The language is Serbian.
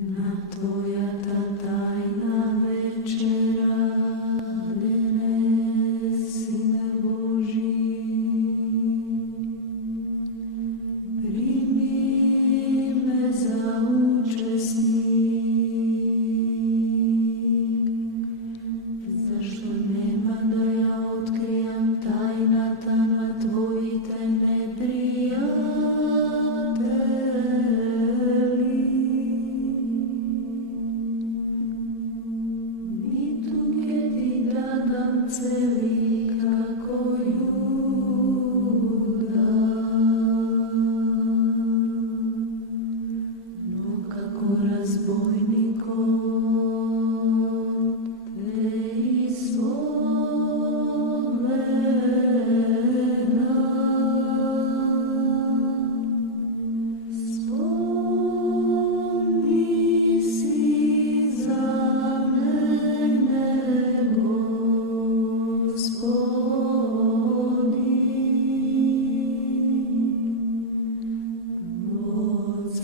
Na Tvoja ta tajna večera, dnes, Sine Boží, primi me za učesnik, zašto nema da ja otkrijam tajnatama Tvoji te neprijateli. I tuge ti dadam celi kako Juda, no kako razbojnikom te ispoveda. Spomni si za mene, Gospodi, od